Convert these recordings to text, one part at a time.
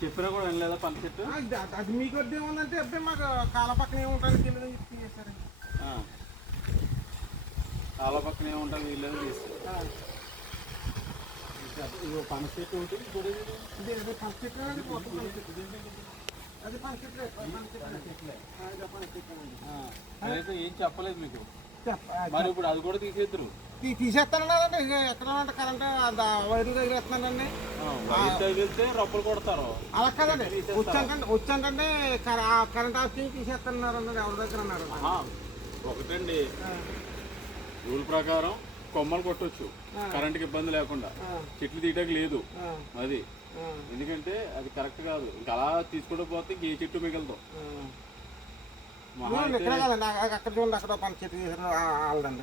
చెప్పినా కూడా వినలేదా పంట చెట్టు? అది- మీకు వద్ద ఏముందంటే అబ్బాయి మాకు కాల పక్కన ఏముంటుంది తెలియదు అని చెప్పి చేశారండి. చాలా పక్కన ఏముంటుంది వీళ్ళని తీసు పంట చెట్టు ఉంటుంది చూడు ఇది. ఇది ఇది పంచ చెట్లు అండి, మొత్తం పంచ చెట్లు. అది పంచ చెట్లే, పంచ చెట్లే. ఏం చెప్పలేదు మీకు? మరి ఇప్పుడు అది కూడా తీసేద్దరు. తీసేస్తానండి ఎక్కడ కరెంట్ వైర్లు తగిలేస్తున్నానండి వైర్ తగిలితే రప్పలు కొడతారు. అలా కదండి. వచ్చాకండి వచ్చాకంటే కరెంట్ ఆఫ్ చేసి తీసేస్తున్నారు అన్నది ఎవరి దగ్గర అన్నారు. ఒకటండి. రూల్ ప్రకారం కొమ్మలు కొట్టొచ్చు. కరెంట్కి ఇబ్బంది లేకుండా. చెట్లు తీయడానికి లేదు. అది. ఎందుకంటే అది కరెక్ట్ కాదు. ఇంకా అలా తీసుకుంటూ పోతే ఏ చెట్టు మిగలదు. అక్కడ చూడండి అక్కడ పంచ చెట్టు తీసారు వాళ్ళదండి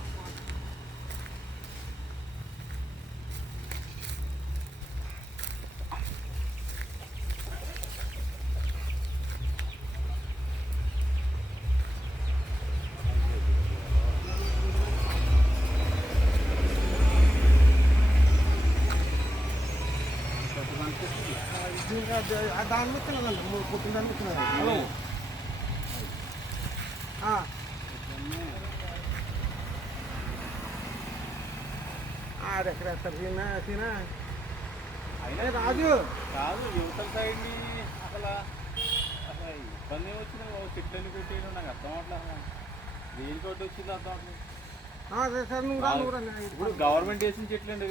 దాని మీద తిన్నదండి పుట్టిన దాని మీద తిన్నదండి ఆ, సీనా సీనా అయినా రాజు కాదు యువతల అసలు అసలు ఇబ్బంది ఏమొచ్చింది ఓ పెట్టేయడం నాకు అర్థం అవట్లేదు దేనికోటి వచ్చింది అర్థం అవట్లేదు ఇప్పుడు గవర్నమెంట్ వేసిన చెట్లు అండి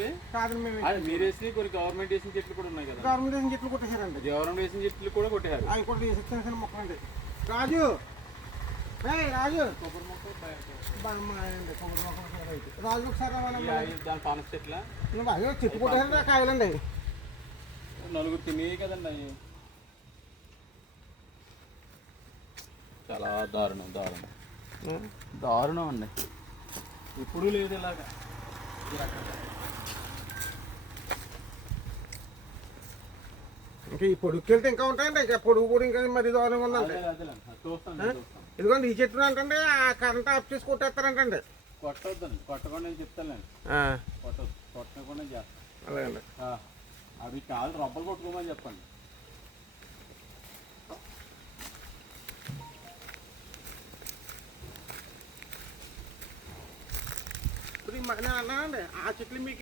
అది మీరు వేసిన కొన్ని గవర్నమెంట్ వేసిన చెట్లు కూడా ఉన్నాయి కదా. గవర్నమెంట్ ఏం చెట్లు కొట్టేశారండి. గవర్నమెంట్ వేసిన చెట్లు కూడా కొట్టారు అవి కూడా చిన్న చిన్న మొక్కలండి రాజు! రాజు! కొబ్బరి మొక్క కొబ్బరి మొక్కలు అయితే. రాజు ఒకసారి దాని పనస చెట్ల? అయ్యో చెట్టు కొట్టేసారు కాయలండి. నలుగురు తినే కదండి అవి. చాలా దారుణం దారుణం. దారుణం అండి. ఇప్పుడు లేదు ఇలాగా. ఈ రకంగా. ఇంకా ఈ పొడుగుకి వెళ్తే ఇంకా ఉంటాయండి. ఇంకా పొడుగు కూడా ఇంకా మరి దూరంగా ఉందండి. ఇదిగోండి ఈ చెట్టు అంటే ఆ కరెంట్ ఆఫ్ చేసి కొట్టేస్తారంటండి. కొట్టొద్దండి. కొట్టకుండా నేను చెప్తానులేండి. కొట్టొద్దు. కొట్టకుండా చేస్తాను. అలాగండి. ఆ, అవి కాదు రబ్బలు కొట్టుకోమని చెప్పండి. నా ఈ ఆ చెట్లు మీకు